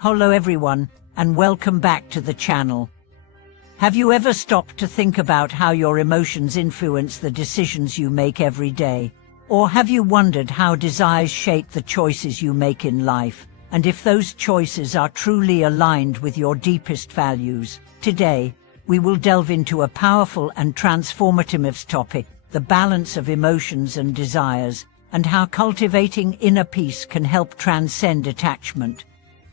Hello everyone, and welcome back to the channel. Have you ever stopped to think about how your emotions influence the decisions you make every day? Or have you wondered how desires shape the choices you make in life, and if those choices are truly aligned with your deepest values? Today, we will delve into a powerful and transformative topic, the balance of emotions and desires, and how cultivating inner peace can help transcend attachment.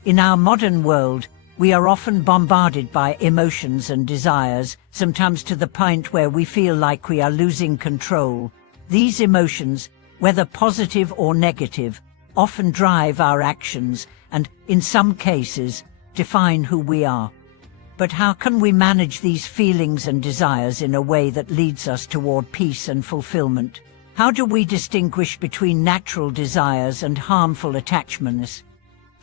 In our modern world, we are often bombarded by emotions and desires, sometimes to the point where we feel like we are losing control. These emotions, whether positive or negative, often drive our actions and, in some cases, define who we are. But how can we manage these feelings and desires in a way that leads us toward peace and fulfillment? How do we distinguish between natural desires and harmful attachments?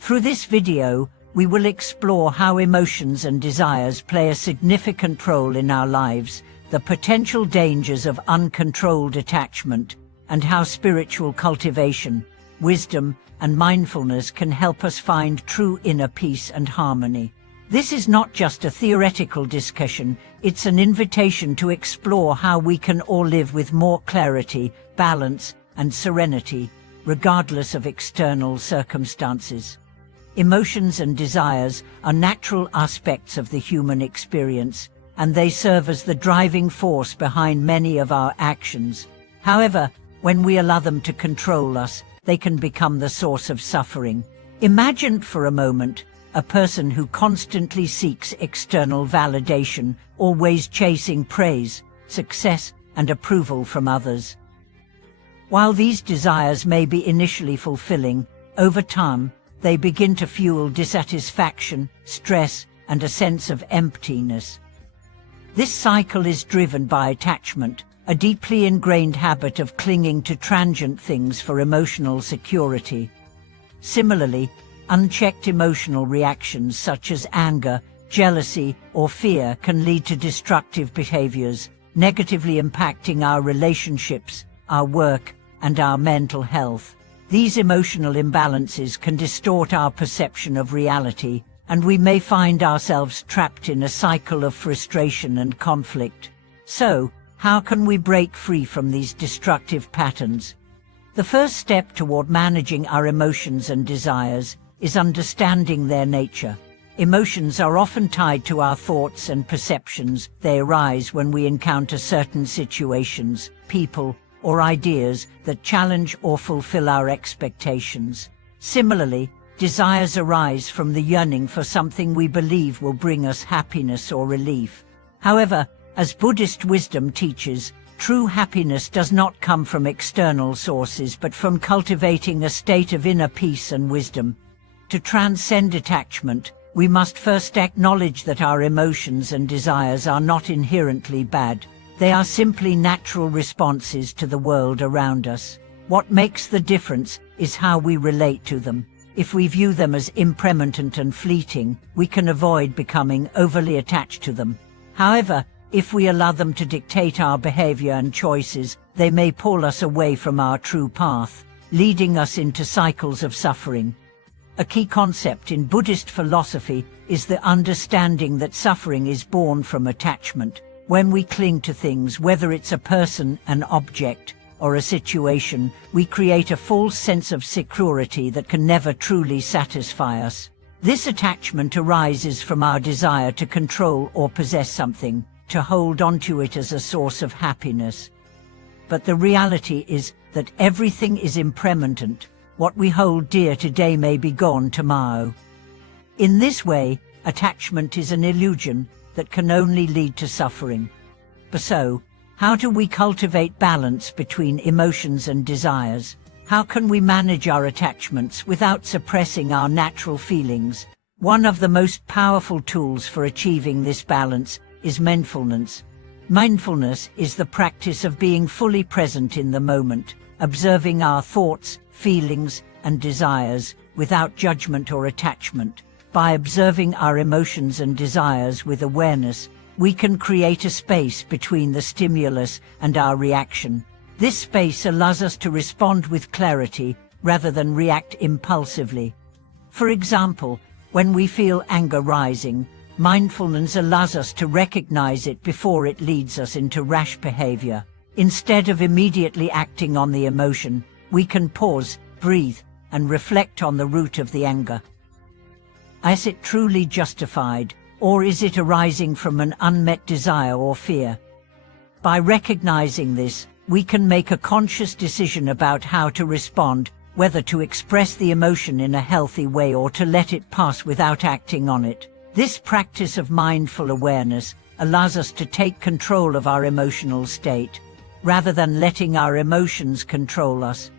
Through this video, we will explore how emotions and desires play a significant role in our lives, the potential dangers of uncontrolled attachment, and how spiritual cultivation, wisdom, and mindfulness can help us find true inner peace and harmony. This is not just a theoretical discussion, it's an invitation to explore how we can all live with more clarity, balance, and serenity, regardless of external circumstances. Emotions and desires are natural aspects of the human experience, and they serve as the driving force behind many of our actions. However, when we allow them to control us, they can become the source of suffering. Imagine for a moment a person who constantly seeks external validation, always chasing praise, success, and approval from others. While these desires may be initially fulfilling, over time, they begin to fuel dissatisfaction, stress, and a sense of emptiness. This cycle is driven by attachment, a deeply ingrained habit of clinging to transient things for emotional security. Similarly, unchecked emotional reactions such as anger, jealousy, or fear can lead to destructive behaviors, negatively impacting our relationships, our work, and our mental health. These emotional imbalances can distort our perception of reality, and we may find ourselves trapped in a cycle of frustration and conflict. So, how can we break free from these destructive patterns? The first step toward managing our emotions and desires is understanding their nature. Emotions are often tied to our thoughts and perceptions. They arise when we encounter certain situations, people, or ideas that challenge or fulfill our expectations. Similarly, desires arise from the yearning for something we believe will bring us happiness or relief. However, as Buddhist wisdom teaches, true happiness does not come from external sources but from cultivating a state of inner peace and wisdom. To transcend attachment, we must first acknowledge that our emotions and desires are not inherently bad. They are simply natural responses to the world around us. What makes the difference is how we relate to them. If we view them as impermanent and fleeting, we can avoid becoming overly attached to them. However, if we allow them to dictate our behavior and choices, they may pull us away from our true path, leading us into cycles of suffering. A key concept in Buddhist philosophy is the understanding that suffering is born from attachment. When we cling to things, whether it's a person, an object, or a situation, we create a false sense of security that can never truly satisfy us. This attachment arises from our desire to control or possess something, to hold onto it as a source of happiness. But the reality is that everything is impermanent. What we hold dear today may be gone tomorrow. In this way, attachment is an illusion that can only lead to suffering. So, how do we cultivate balance between emotions and desires? How can we manage our attachments without suppressing our natural feelings? One of the most powerful tools for achieving this balance is mindfulness. Mindfulness is the practice of being fully present in the moment, observing our thoughts, feelings, and desires without judgment or attachment. By observing our emotions and desires with awareness, we can create a space between the stimulus and our reaction. This space allows us to respond with clarity rather than react impulsively. For example, When we feel anger rising, mindfulness allows us to recognize it before it leads us into rash behavior. Instead of immediately acting on the emotion, we can pause, breathe, and reflect on the root of the anger. Is it truly justified, or is it arising from an unmet desire or fear? By recognizing this, we can make a conscious decision about how to respond, whether to express the emotion in a healthy way or to let it pass without acting on it. This practice of mindful awareness allows us to take control of our emotional state, rather than letting our emotions control us.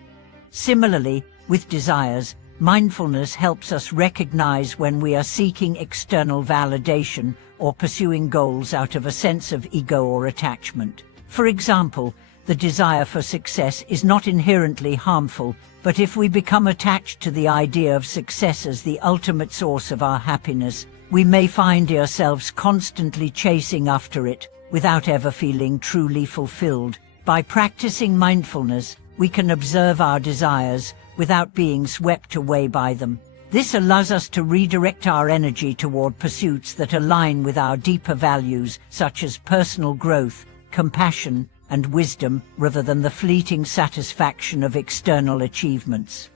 Similarly, with desires, mindfulness helps us recognize when we are seeking external validation or pursuing goals out of a sense of ego or attachment. For example, the desire for success is not inherently harmful, but if we become attached to the idea of success as the ultimate source of our happiness, we may find ourselves constantly chasing after it, without ever feeling truly fulfilled. By practicing mindfulness, we can observe our desires without being swept away by them. This allows us to redirect our energy toward pursuits that align with our deeper values, such as personal growth, compassion, and wisdom, rather than the fleeting satisfaction of external achievements.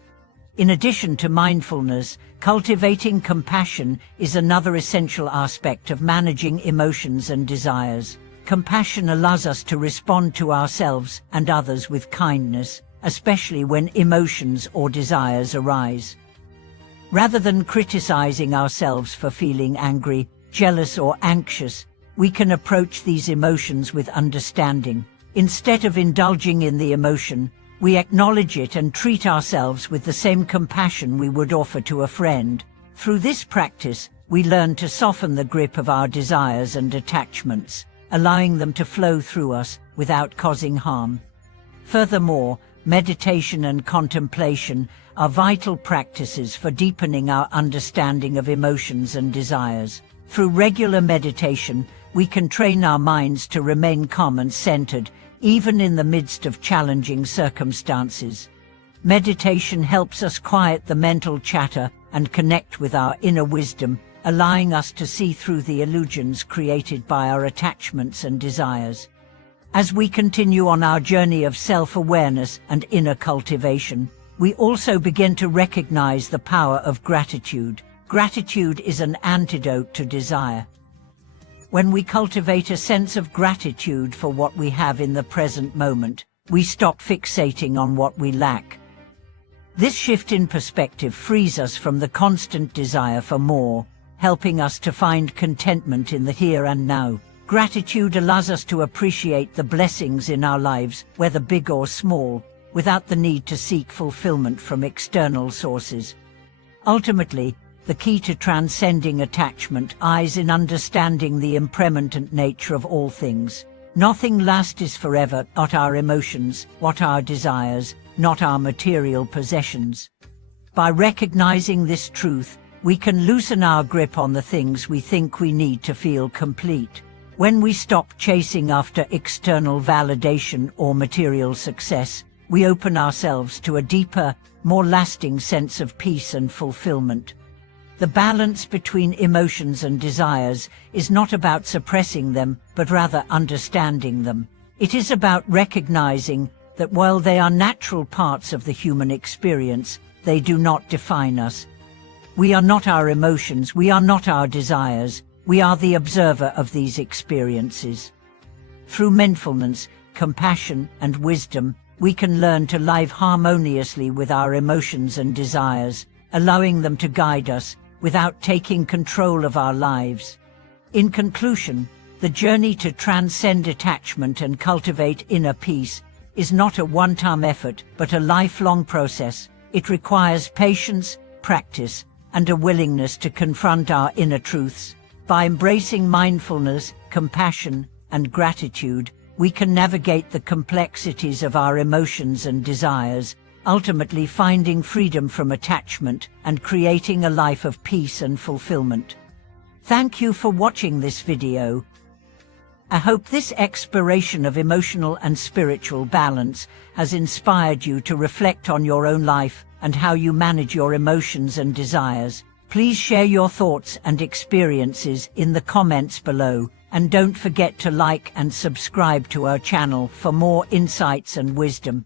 In addition to mindfulness, cultivating compassion is another essential aspect of managing emotions and desires. Compassion allows us to respond to ourselves and others with kindness, especially when emotions or desires arise. Rather than criticizing ourselves for feeling angry, jealous, or anxious, we can approach these emotions with understanding. Instead of indulging in the emotion, we acknowledge it and treat ourselves with the same compassion we would offer to a friend. Through this practice, we learn to soften the grip of our desires and attachments, allowing them to flow through us without causing harm. Furthermore, meditation and contemplation are vital practices for deepening our understanding of emotions and desires. Through regular meditation, we can train our minds to remain calm and centered, even in the midst of challenging circumstances. Meditation helps us quiet the mental chatter and connect with our inner wisdom, allowing us to see through the illusions created by our attachments and desires. As we continue on our journey of self-awareness and inner cultivation, we also begin to recognize the power of gratitude. Gratitude is an antidote to desire. When we cultivate a sense of gratitude for what we have in the present moment, we stop fixating on what we lack. This shift in perspective frees us from the constant desire for more, helping us to find contentment in the here and now. Gratitude allows us to appreciate the blessings in our lives, whether big or small, without the need to seek fulfillment from external sources. Ultimately, the key to transcending attachment lies in understanding the impermanent nature of all things. Nothing lasts forever, not our emotions, not our desires, not our material possessions. By recognizing this truth, we can loosen our grip on the things we think we need to feel complete. When we stop chasing after external validation or material success, we open ourselves to a deeper, more lasting sense of peace and fulfillment. The balance between emotions and desires is not about suppressing them, but rather understanding them. It is about recognizing that while they are natural parts of the human experience, they do not define us. We are not our emotions, we are not our desires, we are the observer of these experiences. Through mindfulness, compassion, and wisdom, we can learn to live harmoniously with our emotions and desires, allowing them to guide us without taking control of our lives. In conclusion, the journey to transcend attachment and cultivate inner peace is not a one-time effort, but a lifelong process. It requires patience, practice, and a willingness to confront our inner truths. By embracing mindfulness, compassion, and gratitude, we can navigate the complexities of our emotions and desires, ultimately finding freedom from attachment and creating a life of peace and fulfillment. Thank you for watching this video. I hope this exploration of emotional and spiritual balance has inspired you to reflect on your own life and how you manage your emotions and desires. Please share your thoughts and experiences in the comments below, and don't forget to like and subscribe to our channel for more insights and wisdom.